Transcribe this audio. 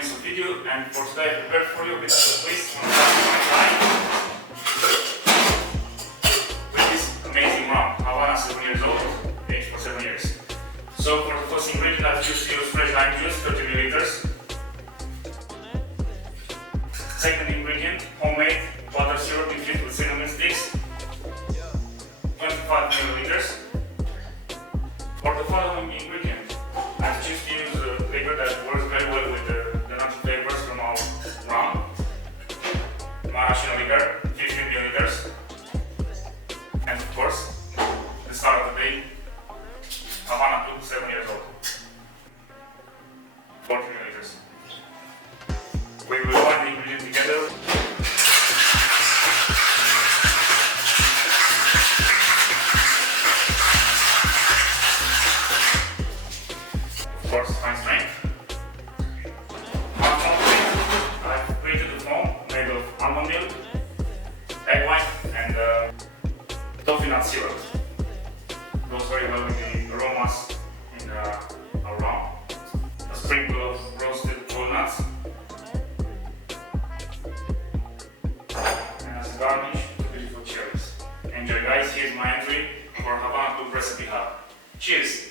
name is Ovidiu, and for today I prepared for you a bit of a twist on my wine with this amazing rum, Havana 7 years old, aged for 7 years. So for the first ingredient I've used to use fresh lime juice, 30 milliliters. Second ingredient, homemade butter syrup infused with cinnamon sticks, 25 milliliters. For the following ingredient, I've chosen to use a liquor that works very well with the nut flavors from our rum. Maraschino liquor, 15 milliliters. And of course, the star of the day, Havana Club 7 years old, 40 milliliters. We will combine the ingredients together. Of course, fine strength. One more thing, I've created a foam made of almond milk, egg white, and toffee nut syrup. Goes very well with the aromas in our rum. A sprinkle of roasted walnuts, and as a garnish, beautiful cherries. Enjoy, guys. Here's my entry for Havana Club Recipe Hub. Cheers!